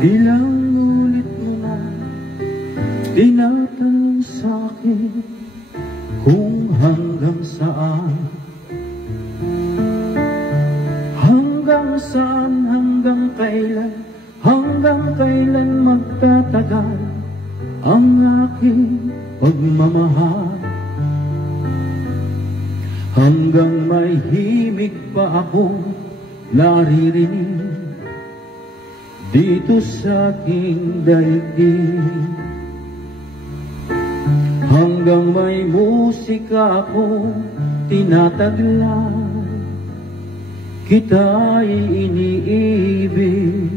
Ilang ulit mo na tinatanong sa'kin kung hanggang saan, hanggang kailan magtatagal ang aking pagmamahal. Hanggang may himig pa akong naririnig dito sa aking daigdig. Hanggang may musika akong tinataglay, kita'y iniibig.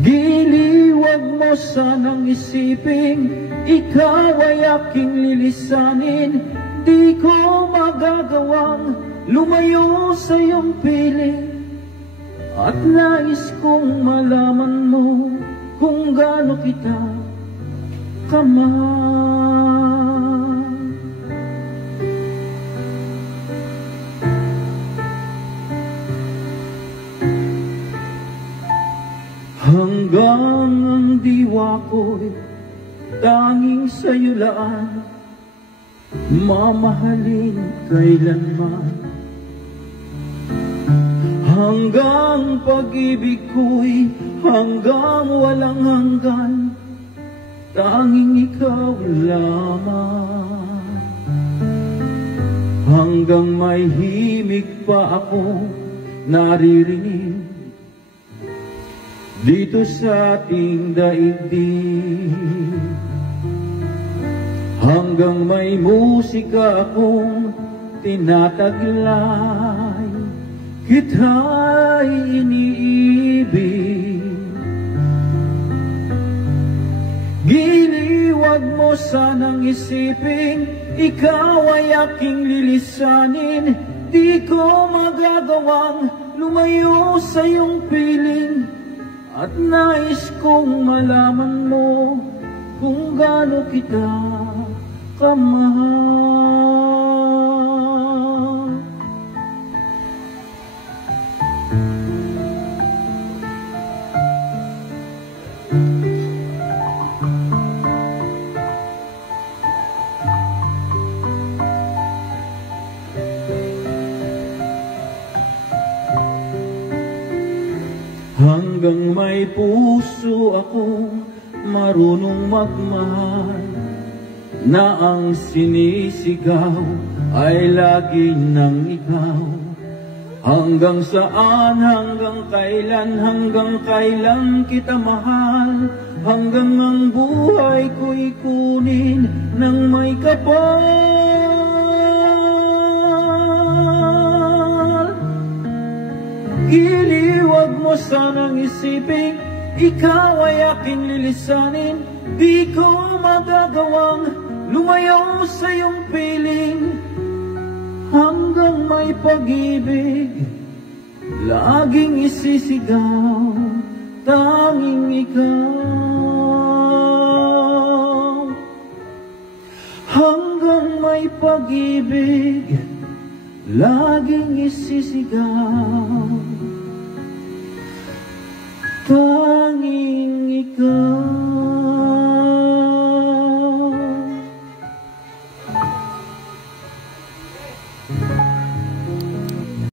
Giliwag mo sanang isiping ikaw ay aking lilisanin. Di ko magagawang lumayo sa iyong piling, at nais kong malaman mo kung gaano kita kamahal. Hanggang ang diwa ko'y tanging sa'yo laan, mamahalin kailanman. Hanggang pag-ibig ko'y hanggang walang hanggan, tanging ikaw lamang. Hanggang may himig pa ako naririnig dito sa ating daigdig. Hanggang may musika akong tinataglay, kita'y iniibig. Giliwag mo sanang isiping ikaw ay aking lilisanin. Di ko magagawang lumayo sa iyong piling, at nais kong malaman mo kung gaano kita kamahal. Hanggang may puso akong marunong magmahal, na ang sinisigaw ay lagi ng ikaw. Hanggang saan, hanggang kailan kita mahal. Hanggang ang buhay ko'y kunin ng may kapal. Iliwag mo sanang isiping ikaw ay aking lilisanin. Di ko magagawang lumayo sa iyong piling. Hanggang may pag-ibig laging isisigaw, tanging ikaw. Hanggang may pag-ibig laging isisigaw, tanging ikaw.